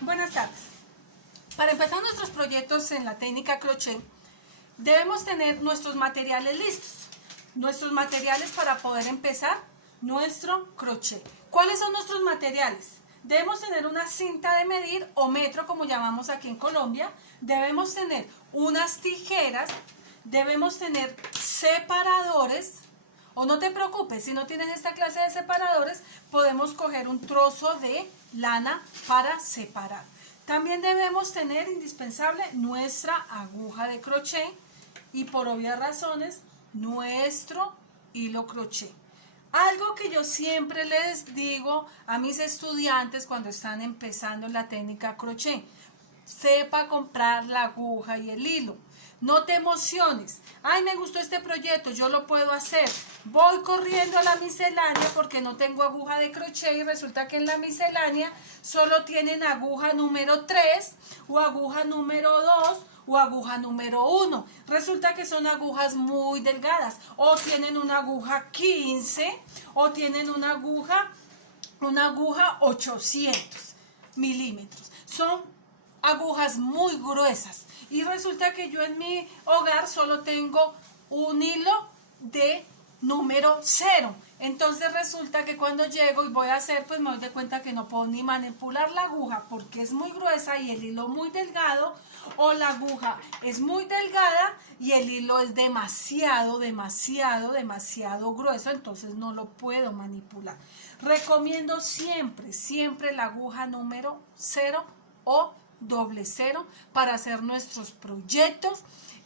Buenas tardes. Para empezar nuestros proyectos en la técnica crochet, debemos tener nuestros materiales listos. Nuestros materiales para poder empezar nuestro crochet. ¿Cuáles son nuestros materiales? Debemos tener una cinta de medir o metro, como llamamos aquí en Colombia. Debemos tener unas tijeras. Debemos tener separadores. O no te preocupes, si no tienes esta clase de separadores, podemos coger un trozo de lana para separar. También debemos tener indispensable nuestra aguja de crochet y por obvias razones nuestro hilo crochet. Algo que yo siempre les digo a mis estudiantes cuando están empezando la técnica crochet: sepa comprar la aguja y el hilo. No te emociones. Ay, me gustó este proyecto, yo lo puedo hacer. Voy corriendo a la miscelánea porque no tengo aguja de crochet y resulta que en la miscelánea solo tienen aguja número 3 o aguja número 2 o aguja número 1. Resulta que son agujas muy delgadas o tienen una aguja 15 o tienen una aguja 800 milímetros. Son agujas muy gruesas y resulta que yo en mi hogar solo tengo un hilo de número 0. Entonces resulta que cuando llego y voy a hacer, pues me doy de cuenta que no puedo ni manipular la aguja porque es muy gruesa y el hilo muy delgado, o la aguja es muy delgada y el hilo es demasiado grueso, entonces no lo puedo manipular. Recomiendo siempre la aguja número 0 o doble 0 para hacer nuestros proyectos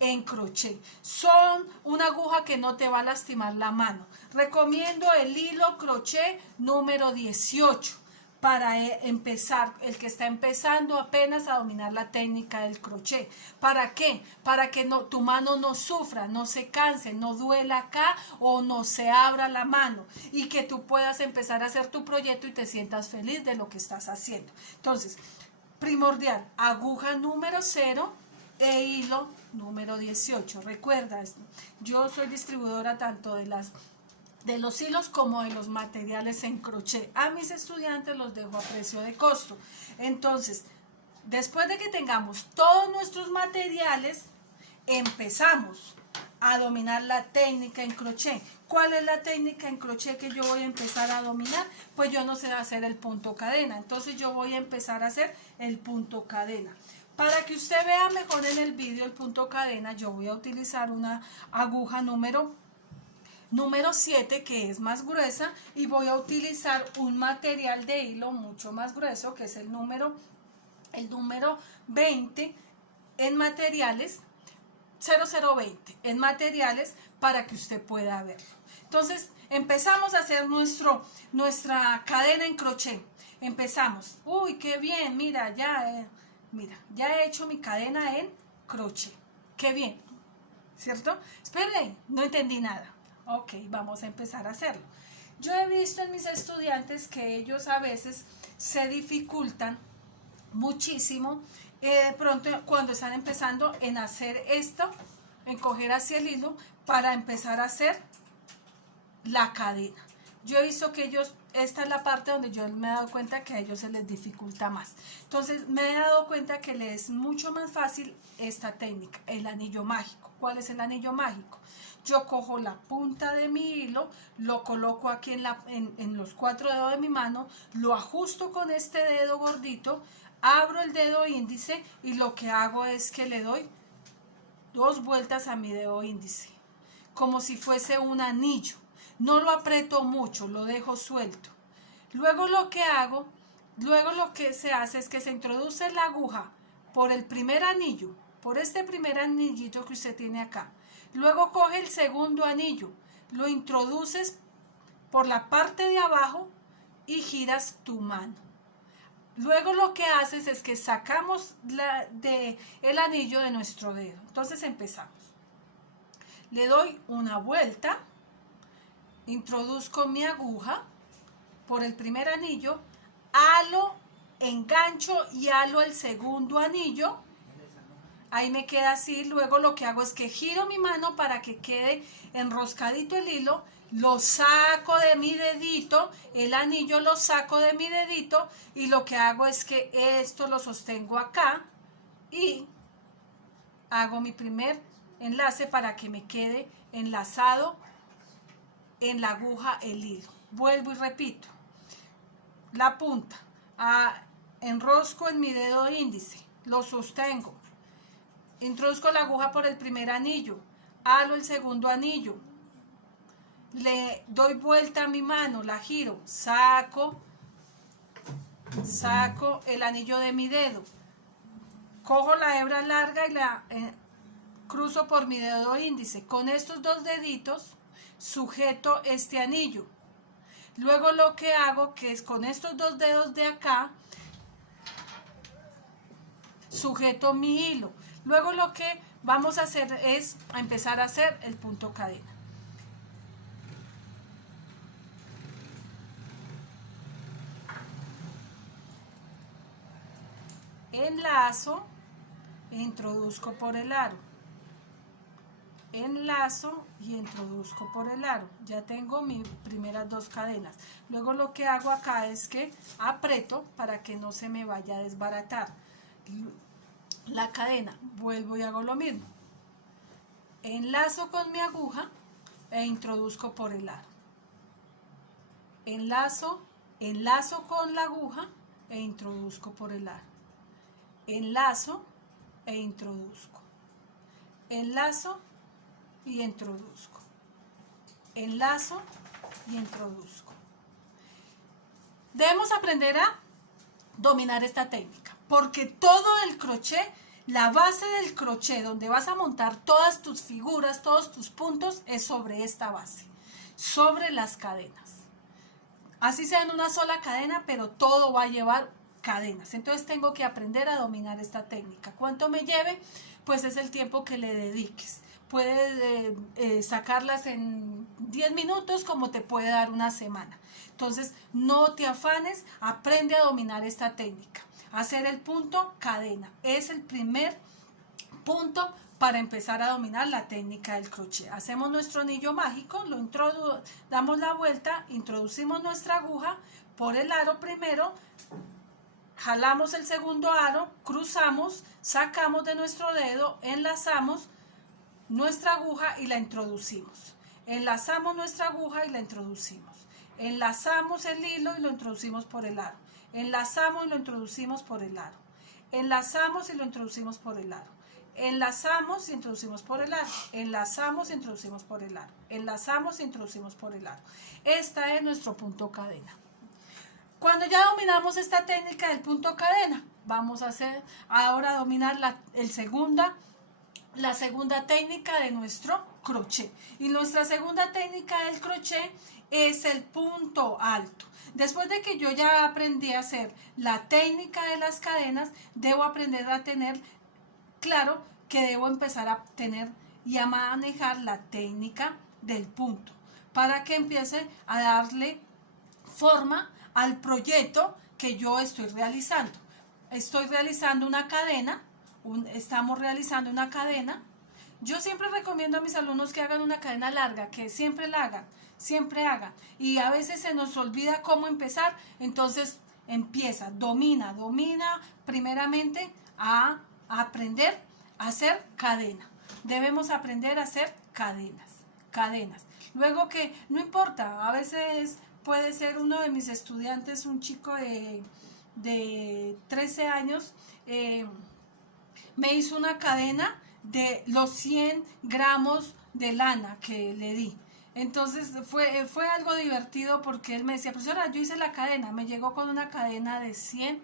en crochet. Son una aguja que no te va a lastimar la mano. Recomiendo el hilo crochet número 18 para empezar, el que está empezando apenas a dominar la técnica del crochet. ¿Para qué? Para que tu mano no sufra, no se canse, no duela acá o no se abra la mano y que tú puedas empezar a hacer tu proyecto y te sientas feliz de lo que estás haciendo. Entonces, primordial, aguja número 0 e hilo número 18. Recuerda, yo soy distribuidora tanto de los hilos como de los materiales en crochet. A mis estudiantes los dejo a precio de costo. Entonces, después de que tengamos todos nuestros materiales, empezamos a dominar la técnica en crochet. ¿Cuál es la técnica en crochet que yo voy a empezar a dominar? Pues yo no sé hacer el punto cadena, entonces yo voy a empezar a hacer el punto cadena. Para que usted vea mejor en el vídeo el punto cadena, yo voy a utilizar una aguja número 7, que es más gruesa, y voy a utilizar un material de hilo mucho más grueso, que es el número 20 en materiales, 0020 en materiales, para que usted pueda verlo. Entonces empezamos a hacer nuestra cadena en crochet. Empezamos. Uy, qué bien, mira, ya he hecho mi cadena en crochet. Qué bien, ¿cierto? Esperen, no entendí nada. Ok, vamos a empezar a hacerlo. Yo he visto en mis estudiantes que ellos a veces se dificultan muchísimo de pronto cuando están empezando en hacer esto, en coger hacia el hilo para empezar a hacer la cadena. Yo he visto que ellos, esta es la parte donde yo me he dado cuenta que a ellos se les dificulta más. Entonces me he dado cuenta que les es mucho más fácil esta técnica, el anillo mágico. ¿Cuál es el anillo mágico? Yo cojo la punta de mi hilo, lo coloco aquí en los 4 dedos de mi mano, lo ajusto con este dedo gordito, abro el dedo índice y lo que hago es que le doy 2 vueltas a mi dedo índice, como si fuese un anillo. No lo aprieto mucho, lo dejo suelto. Luego lo que se hace es que se introduce la aguja por el primer anillo, por este primer anillito que usted tiene acá. Luego coge el segundo anillo, lo introduces por la parte de abajo y giras tu mano. Luego lo que haces es que sacamos el anillo de nuestro dedo. Entonces empezamos. Le doy una vuelta, introduzco mi aguja por el primer anillo, halo, engancho y halo el segundo anillo. Ahí me queda así. Luego lo que hago es que giro mi mano para que quede enroscadito el hilo, lo saco de mi dedito, el anillo lo saco de mi dedito y lo que hago es que esto lo sostengo acá y hago mi primer enlace para que me quede enlazado en la aguja el hilo. Vuelvo y repito, la punta, enrosco en mi dedo índice, lo sostengo, introduzco la aguja por el primer anillo, halo el segundo anillo, le doy vuelta a mi mano, la giro, saco el anillo de mi dedo, cojo la hebra larga y la cruzo por mi dedo índice. Con estos dos deditos sujeto este anillo. Luego lo que hago que es con estos dos dedos de acá sujeto mi hilo. Luego lo que vamos a hacer es empezar a hacer el punto cadena. Enlazo, introduzco por el aro, enlazo y introduzco por el aro. Ya tengo mis primeras dos cadenas. Luego lo que hago acá es que aprieto para que no se me vaya a desbaratar la cadena. Vuelvo y hago lo mismo, enlazo con mi aguja e introduzco por el aro, enlazo con la aguja e introduzco por el aro, enlazo e introduzco, enlazo y introduzco, enlazo y introduzco. Debemos aprender a dominar esta técnica, porque todo el crochet, la base del crochet donde vas a montar todas tus figuras, todos tus puntos, es sobre esta base, sobre las cadenas. Así sea en una sola cadena, pero todo va a llevar cadenas. Entonces tengo que aprender a dominar esta técnica. ¿Cuánto me lleve? Pues es el tiempo que le dediques. Puedes sacarlas en 10 minutos como te puede dar una semana. Entonces no te afanes, aprende a dominar esta técnica. Hacer el punto cadena es el primer punto para empezar a dominar la técnica del crochet. Hacemos nuestro anillo mágico, damos la vuelta, introducimos nuestra aguja por el aro primero, jalamos el segundo aro, cruzamos, sacamos de nuestro dedo, enlazamos nuestra aguja y la introducimos. Enlazamos nuestra aguja y la introducimos. Enlazamos el hilo y lo introducimos por el aro. Enlazamos y lo introducimos por el aro. Enlazamos y lo introducimos por el aro. Enlazamos y introducimos por el aro. Enlazamos y introducimos por el aro. Enlazamos y introducimos por el aro. Este es nuestro punto cadena. Cuando ya dominamos esta técnica del punto cadena, vamos a hacer ahora dominar la segunda técnica de nuestro crochet. Y nuestra segunda técnica del crochet es el punto alto. Después de que yo ya aprendí a hacer la técnica de las cadenas, debo aprender a tener claro que debo empezar a tener y a manejar la técnica del punto para que empiece a darle forma al proyecto que yo estoy realizando. Estoy realizando una cadena, estamos realizando una cadena. Yo siempre recomiendo a mis alumnos que hagan una cadena larga, que siempre la hagan, siempre hagan. Y a veces se nos olvida cómo empezar, entonces empieza, domina primeramente a aprender a hacer cadena. Debemos aprender a hacer cadenas. Luego que, no importa, a veces puede ser uno de mis estudiantes, un chico de 13 años, me hizo una cadena de los 100 gramos de lana que le di. Entonces fue algo divertido porque él me decía, profesora, yo hice la cadena, me llegó con una cadena de 100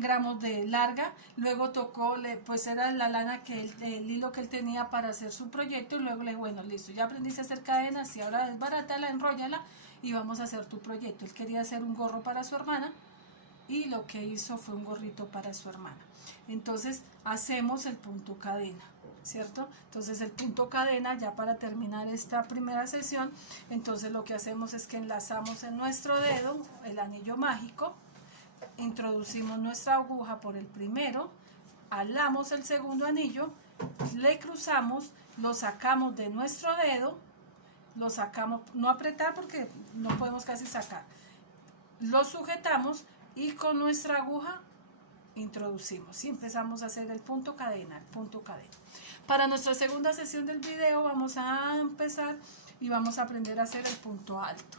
gramos de larga, luego tocó, pues era la lana el hilo que él tenía para hacer su proyecto, y luego le dije, bueno, listo, ya aprendiste a hacer cadenas y ahora desbarátala, enróllala y vamos a hacer tu proyecto. Él quería hacer un gorro para su hermana y lo que hizo fue un gorrito para su hermana. Entonces hacemos el punto cadena, ¿cierto? Entonces el punto cadena, ya para terminar esta primera sesión, entonces lo que hacemos es que enlazamos en nuestro dedo el anillo mágico, introducimos nuestra aguja por el primero, halamos el segundo anillo, le cruzamos, lo sacamos de nuestro dedo, lo sacamos, no apretar porque no podemos casi sacar, lo sujetamos y con nuestra aguja introducimos y empezamos a hacer el punto cadena, el punto cadena. Para nuestra segunda sesión del video vamos a empezar y vamos a aprender a hacer el punto alto.